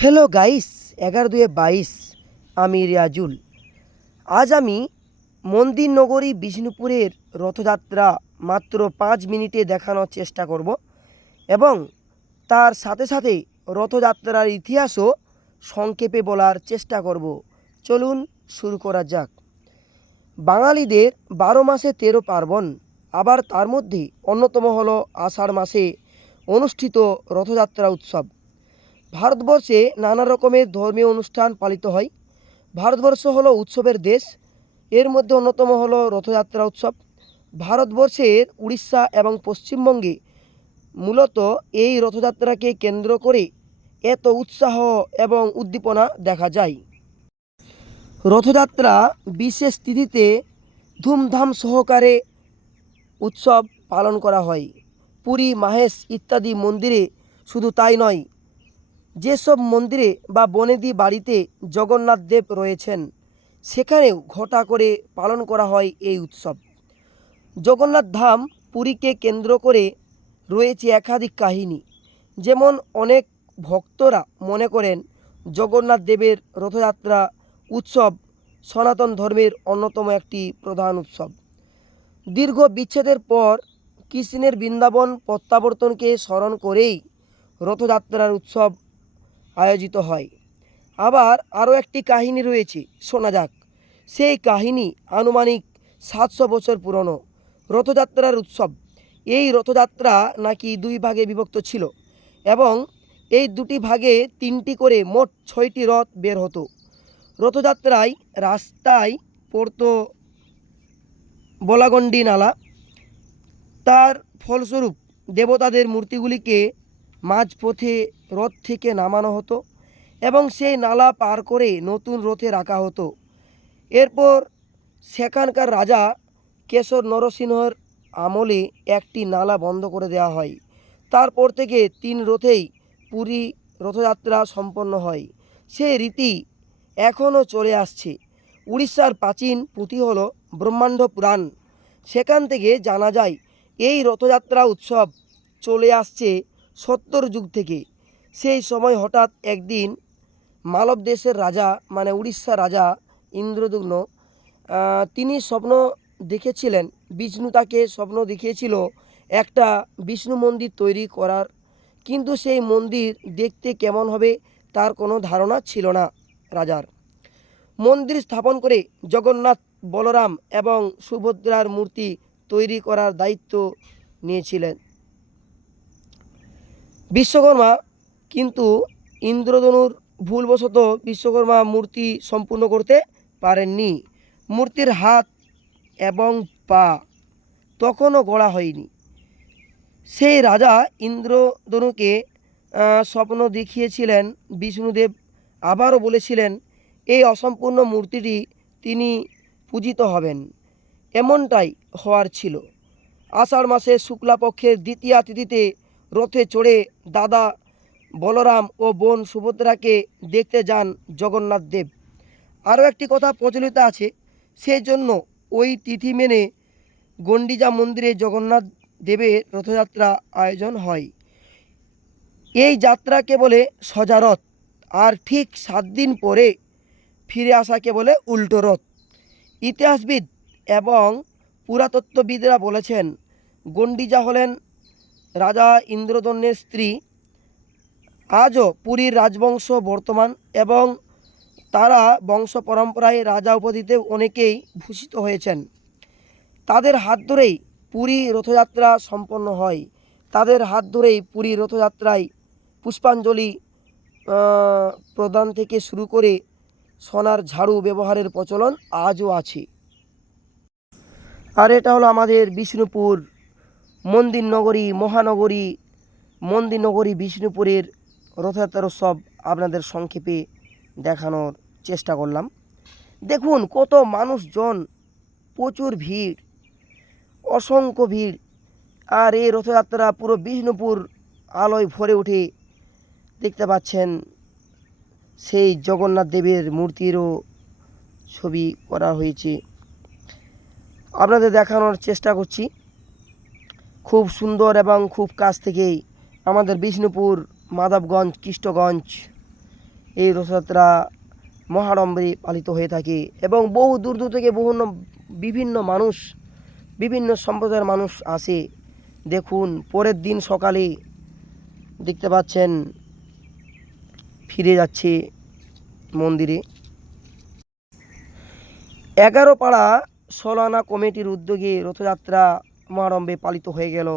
Hello guys, 11/2/22 আমি রিয়াজুল। আজ আমি মন্দির নগরী বিষ্ণুপুরের রথযাত্রা মাত্র 5 মিনিটে দেখানোর চেষ্টা করব এবং তার সাথে সাথে রথযাত্রার ইতিহাসও সংক্ষেপে বলার চেষ্টা করব। চলুন শুরু করা যাক। বাঙালিদের 12 মাসে 13 পার্বণ, আবার তার মধ্যে অন্যতম হলো আষাঢ় মাসে অনুষ্ঠিত রথযাত্রা উৎসব। ভারতবর্ষে নানা রকমের ধর্মীয় অনুষ্ঠান পালিত হয়। ভারতবর্ষ হলো উৎসবের দেশ। এর মধ্যে অন্যতম হলো রথযাত্রা উৎসব। ভারতবর্ষের উড়িষ্যা এবং পশ্চিমবঙ্গে মূলত এই রথযাত্রাকে কেন্দ্র করে এত উৎসাহ এবং উদ্দীপনা দেখা যায়। রথযাত্রা বিশেষ তিথিতে ধুমধাম সহকারে উৎসব পালন করা হয়। পুরী, মাহেশ ইত্যাদি মন্দিরে শুধু তাই নয়, যেসব মন্দিরে বা বনেদি বাড়িতে জগন্নাথ দেব রয়েছেন সেখানেও ঘটা করে পালন করা হয় এই উৎসব। জগন্নাথ ধাম পুরীকে কেন্দ্র করে রয়েছে একাধিক কাহিনী। যেমন অনেক ভক্তরা মনে করেন জগন্নাথ দেবের রথযাত্রা উৎসব সনাতন ধর্মের অন্যতম একটি প্রধান উৎসব। দীর্ঘ বিচ্ছেদের পর কৃষ্ণের বৃন্দাবন প্রত্যাবর্তনকে স্মরণ করেই রথযাত্রার উৎসব আয়োজিত হয়। আবার আরও একটি কাহিনী রয়েছে, শোনা যাক। সেই কাহিনী আনুমানিক 700 বছর পুরনো। রথযাত্রার উৎসব। এই রথযাত্রা নাকি 2 ভাগে বিভক্ত ছিল এবং এই 2টি ভাগে 3টি করে মোট 6টি রথ বের হতো। রথযাত্রায় রাস্তায় পড়তো বলাগণ্ডি নালা। তার ফলস্বরূপ দেবতাদের মূর্তিগুলিকে মাঝপথে রথ থেকে নামানো হতো এবং সেই নালা পার করে নতুন রথে রাখা হতো। এরপর সেখানকার রাজা কেশর নরসিংহর আমলে একটি নালা বন্ধ করে দেওয়া হয়। তারপর থেকে 3 রথেই পুরী রথযাত্রা সম্পন্ন হয়। সেই রীতি এখনও চলে আসছে। উড়িষ্যার প্রাচীন পুঁথি হলো ব্রহ্মাণ্ড পুরাণ। সেখান থেকে জানা যায় এই রথযাত্রা উৎসব চলে আসছে 70 যুগ থেকে। সেই সময় হঠাৎ একদিন মালব দেশের রাজা মানে উড়িষ্যার রাজা ইন্দ্রদুম্ন তিনি স্বপ্ন দেখেছিলেন, বিষ্ণু তাকে স্বপ্ন দেখিয়েছিল একটা বিষ্ণু মন্দির তৈরি করার, কিন্তু সেই মন্দির দেখতে কেমন হবে তার কোনো ধারণা ছিল না রাজার। মন্দির স্থাপন করে জগন্নাথ, বলরাম এবং সুভদ্রার মূর্তি তৈরি করার দায়িত্ব নিয়েছিলেন বিশ্বকর্মা, কিন্তু ইন্দ্রধনুর ভুলবশত বিশ্বকর্মা মূর্তি সম্পূর্ণ করতে পারেননি। মূর্তির হাত এবং পা তখনও গড়া হয়নি। সেই রাজা ইন্দ্রধনুকে স্বপ্ন দেখিয়েছিলেন বিষ্ণুদেব, আবারও বলেছিলেন এই অসম্পূর্ণ মূর্তিটি তিনি পূজিত হবেন। এমনটাই হওয়ার ছিল। আষাঢ় মাসে শুক্লাপক্ষের দ্বিতীয়া তিথিতে রথে চড়ে দাদা বলরাম ও বোন সুভদ্রাকে দেখতে যান জগন্নাথ দেব। আরও একটি কথা প্রচলিত আছে, সেই জন্য ওই তিথি মেনে গণ্ডিজা মন্দিরে জগন্নাথ দেবের রথযাত্রা আয়োজন হয়। এই যাত্রাকে বলে সজারথ, আর ঠিক 7 দিন পরে ফিরে আসাকে বলে উল্টো রথ। ইতিহাসবিদ এবং পুরাতত্ত্ববিদরা বলেছেন গণ্ডিজা হলেন রাজা ইন্দ্রদন্যের স্ত্রী। আজও পুরীর রাজবংশ বর্তমান এবং তারা বংশ পরম্পরায় রাজা উপাধিতে অনেকেই ভূষিত হয়েছেন। তাদের হাত ধরেই পুরী রথযাত্রা সম্পন্ন হয়। তাদের হাত ধরেই পুরী রথযাত্রায় পুষ্পাঞ্জলি প্রদান থেকে শুরু করে সোনার ঝাড়ু ব্যবহারের প্রচলন আজও আছে। আর এটা হলো আমাদের বিষ্ণুপুর মন্দির নগরী, মহানগরী, মন্দির নগরী বিষ্ণুপুরের রথযাত্রার উৎসব আপনাদের সংক্ষেপে দেখানোর চেষ্টা করলাম। দেখুন কত মানুষজন, প্রচুর ভিড়, অসংখ্য ভিড়। আর এই রথযাত্রা পুরো বিষ্ণুপুর আলোয় ভরে ওঠে। দেখতে পাচ্ছেন সেই জগন্নাথ দেবের মূর্তিরও ছবি করা হয়েছে, আপনাদের দেখানোর চেষ্টা করছি। খুব সুন্দর এবং খুব কাছ থেকেই আমাদের বিষ্ণুপুর, মাধবগঞ্জ, কৃষ্ণগঞ্জ এই রথযাত্রা মহাড়ম্বরে পালিত হয়ে থাকে এবং বহু দূর দূর থেকে বিভিন্ন মানুষ, বিভিন্ন সম্প্রদায়ের মানুষ আসে। দেখুন পরের দিন সকালে দেখতে পাচ্ছেন ফিরে যাচ্ছে মন্দিরে। 11 পাড়া 16 আনা কমিটির উদ্যোগে রথযাত্রা মহারম্ভে পালিত হয়ে গেল।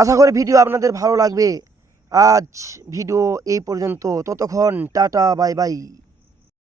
আশা করি ভিডিও আপনাদের ভালো লাগবে। আজ ভিডিও এই পর্যন্ত, ততক্ষণ টাটা বাই বাই।